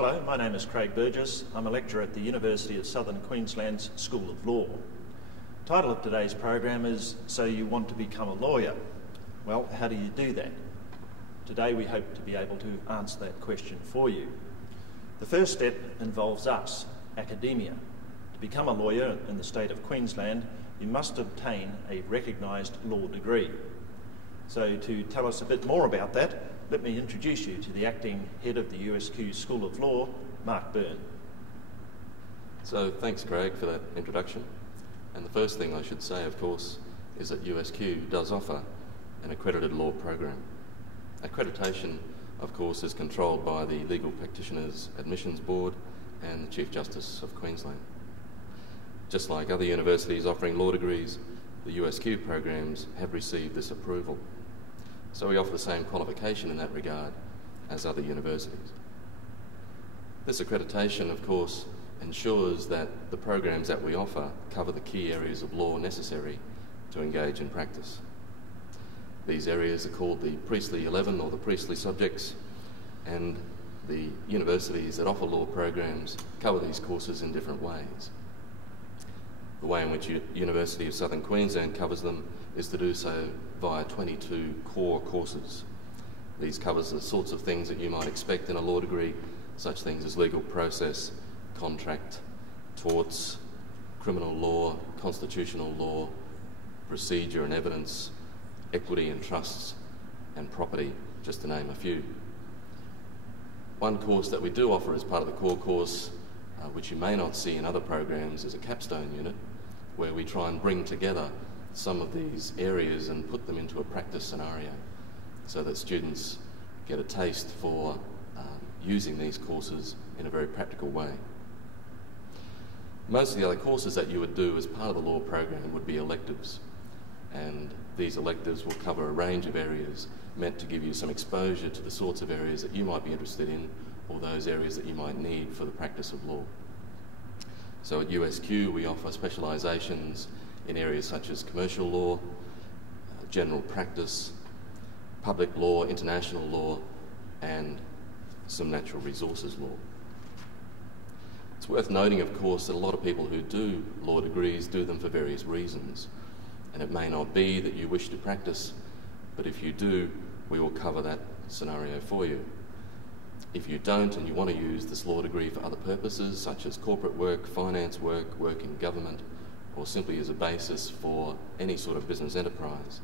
Hello, my name is Craig Burgess. I'm a lecturer at the University of Southern Queensland's School of Law. The title of today's program is So You Want to Become a Lawyer? Well, how do you do that? Today we hope to be able to answer that question for you. The first step involves us, academia. To become a lawyer in the state of Queensland, you must obtain a recognised law degree. So to tell us a bit more about that, let me introduce you to the acting head of the USQ School of Law, Mark Byrne. So thanks, Craig, for that introduction. And the first thing I should say, of course, is that USQ does offer an accredited law program. Accreditation, of course, is controlled by the Legal Practitioners Admissions Board and the Chief Justice of Queensland. Just like other universities offering law degrees, the USQ programs have received this approval. So we offer the same qualification in that regard as other universities. This accreditation, of course, ensures that the programs that we offer cover the key areas of law necessary to engage in practice. These areas are called the Priestley 11 or the Priestley subjects, and the universities that offer law programs cover these courses in different ways. The way in which University of Southern Queensland covers them is to do so via 22 core courses. These covers the sorts of things that you might expect in a law degree, such things as legal process, contract, torts, criminal law, constitutional law, procedure and evidence, equity and trusts, and property, just to name a few. One course that we do offer as part of the core course, which you may not see in other programs, is a capstone unit, where we try and bring together some of these areas and put them into a practice scenario so that students get a taste for using these courses in a very practical way. Most of the other courses that you would do as part of the law program would be electives, and these electives will cover a range of areas meant to give you some exposure to the sorts of areas that you might be interested in or those areas that you might need for the practice of law. So at USQ we offer specialisations in areas such as commercial law, general practice, public law, international law, and some natural resources law. It's worth noting, of course, that a lot of people who do law degrees do them for various reasons, and it may not be that you wish to practice, but if you do, we will cover that scenario for you. If you don't and you want to use this law degree for other purposes, such as corporate work, finance work, work in government, or simply as a basis for any sort of business enterprise,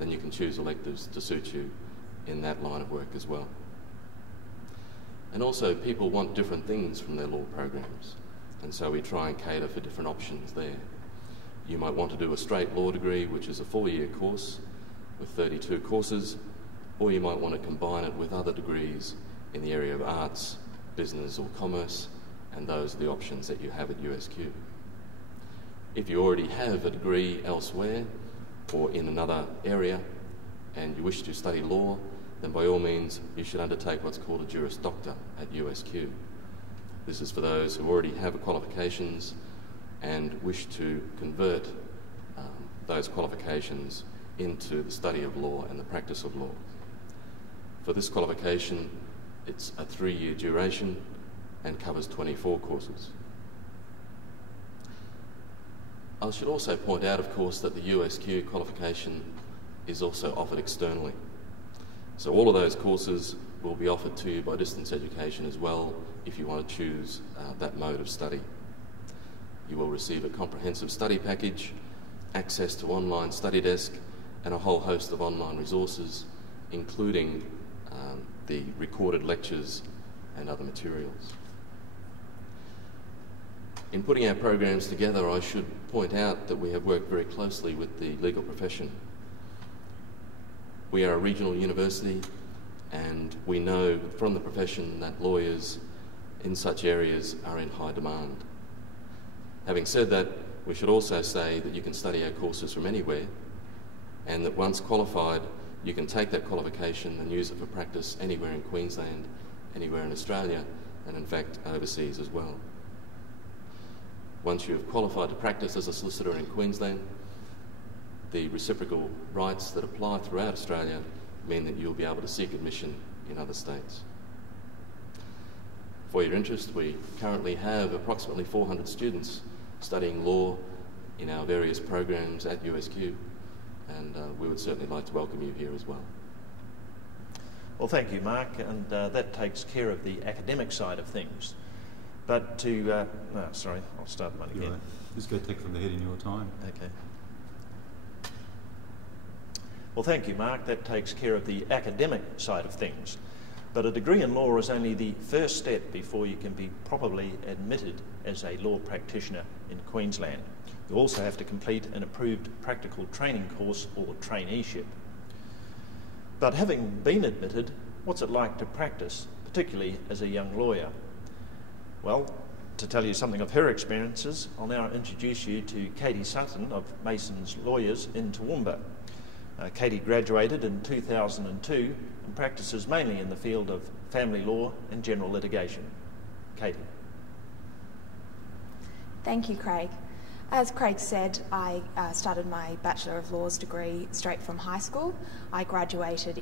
then you can choose electives to suit you in that line of work as well. And also, people want different things from their law programs, and so we try and cater for different options there. You might want to do a straight law degree, which is a 4-year course with 32 courses, or you might want to combine it with other degrees in the area of arts, business or commerce, and those are the options that you have at USQ. If you already have a degree elsewhere or in another area and you wish to study law, then by all means you should undertake what's called a Juris Doctor at USQ. This is for those who already have qualifications and wish to convert those qualifications into the study of law and the practice of law. For this qualification, it's a 3-year duration and covers 24 courses. I should also point out, of course, that the USQ qualification is also offered externally. So all of those courses will be offered to you by distance education as well if you want to choose that mode of study. You will receive a comprehensive study package, access to online study desk, and a whole host of online resources, including the recorded lectures and other materials. In putting our programs together, I should point out that we have worked very closely with the legal profession. We are a regional university, and we know from the profession that lawyers in such areas are in high demand. Having said that, we should also say that you can study our courses from anywhere, and that once qualified, you can take that qualification and use it for practice anywhere in Queensland, anywhere in Australia, and in fact overseas as well. Once you've qualified to practice as a solicitor in Queensland, the reciprocal rights that apply throughout Australia mean that you'll be able to seek admission in other states. For your interest, we currently have approximately 400 students studying law in our various programs at USQ, and we would certainly like to welcome you here as well. Well, thank you, Mark, and that takes care of the academic side of things. But to... sorry, I'll start mine again. Right. Just go take from the head in your time. Okay. Well, thank you, Mark. That takes care of the academic side of things. But a degree in law is only the first step before you can be properly admitted as a law practitioner in Queensland. You also have to complete an approved practical training course or traineeship. But having been admitted, what's it like to practice, particularly as a young lawyer? Well, to tell you something of her experiences, I'll now introduce you to Katie Sutton of Mason's Lawyers in Toowoomba. Katie graduated in 2002 and practices mainly in the field of family law and general litigation. Katie. Thank you, Craig. As Craig said, I started my Bachelor of Laws degree straight from high school. I graduated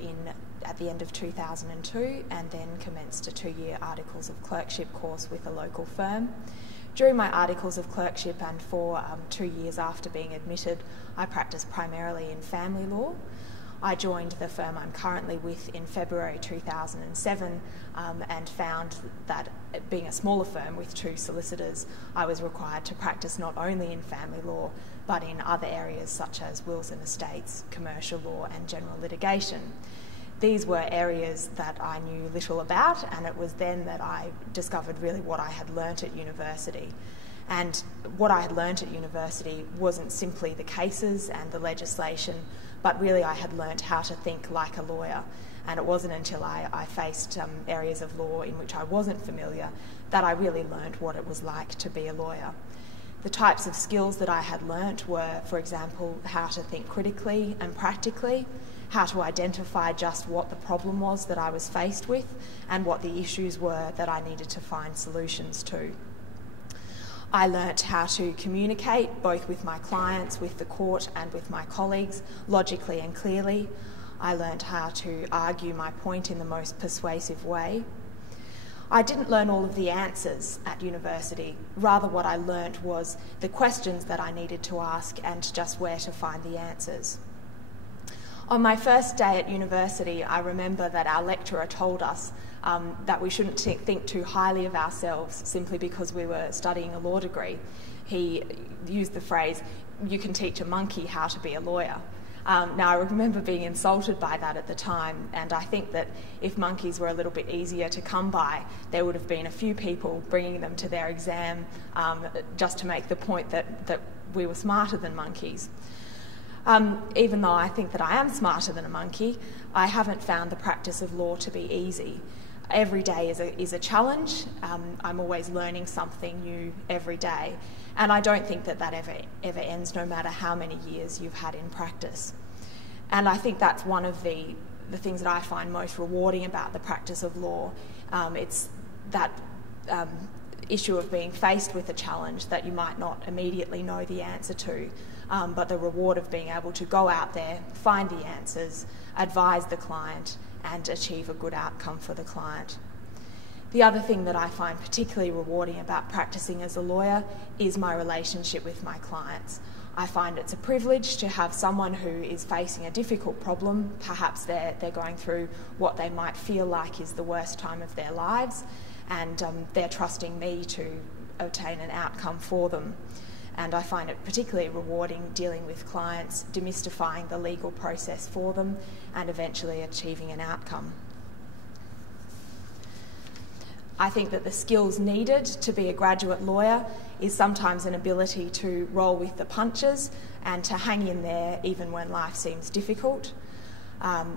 at the end of 2002 and then commenced a 2-year Articles of Clerkship course with a local firm. During my Articles of Clerkship and for 2 years after being admitted, I practiced primarily in family law. I joined the firm I'm currently with in February 2007 and found that being a smaller firm with 2 solicitors, I was required to practice not only in family law but in other areas such as wills and estates, commercial law and general litigation. These were areas that I knew little about, and it was then that I discovered really what I had learnt at university. And what I had learnt at university wasn't simply the cases and the legislation, but really I had learnt how to think like a lawyer. And it wasn't until I faced areas of law in which I wasn't familiar that I really learnt what it was like to be a lawyer. The types of skills that I had learnt were, for example, how to think critically and practically, how to identify just what the problem was that I was faced with and what the issues were that I needed to find solutions to. I learnt how to communicate both with my clients, with the court and with my colleagues logically and clearly. I learnt how to argue my point in the most persuasive way. I didn't learn all of the answers at university. Rather, what I learnt was the questions that I needed to ask and just where to find the answers. On my first day at university, I remember that our lecturer told us that we shouldn't think too highly of ourselves simply because we were studying a law degree. He used the phrase, "You can teach a monkey how to be a lawyer." Now, I remember being insulted by that at the time, and I think that if monkeys were a little bit easier to come by, there would have been a few people bringing them to their exam just to make the point that we were smarter than monkeys. Even though I think that I am smarter than a monkey, I haven't found the practice of law to be easy. Every day is a challenge. I'm always learning something new every day. And I don't think that ever ends, no matter how many years you've had in practice. And I think that's one of the things that I find most rewarding about the practice of law. It's that issue of being faced with a challenge that you might not immediately know the answer to, but the reward of being able to go out there, find the answers, advise the client, and achieve a good outcome for the client. The other thing that I find particularly rewarding about practicing as a lawyer is my relationship with my clients. I find it's a privilege to have someone who is facing a difficult problem. Perhaps they're going through what they might feel like is the worst time of their lives, and they're trusting me to obtain an outcome for them. And I find it particularly rewarding dealing with clients, demystifying the legal process for them, and eventually achieving an outcome. I think that the skills needed to be a graduate lawyer is sometimes an ability to roll with the punches and to hang in there even when life seems difficult.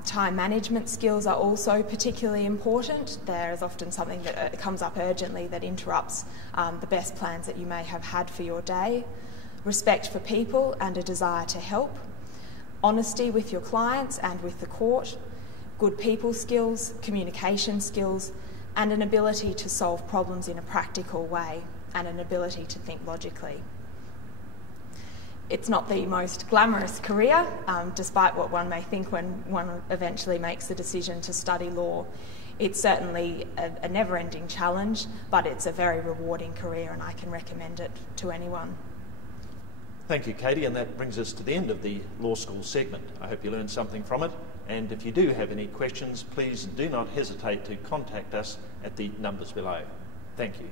Time management skills are also particularly important. There is often something that comes up urgently that interrupts the best plans that you may have had for your day. Respect for people and a desire to help. Honesty with your clients and with the court. Good people skills, communication skills, and an ability to solve problems in a practical way and an ability to think logically. It's not the most glamorous career, despite what one may think when one eventually makes the decision to study law. It's certainly a never-ending challenge, but it's a very rewarding career and I can recommend it to anyone. Thank you, Katie, and that brings us to the end of the law school segment. I hope you learned something from it, and if you do have any questions, please do not hesitate to contact us at the numbers below. Thank you.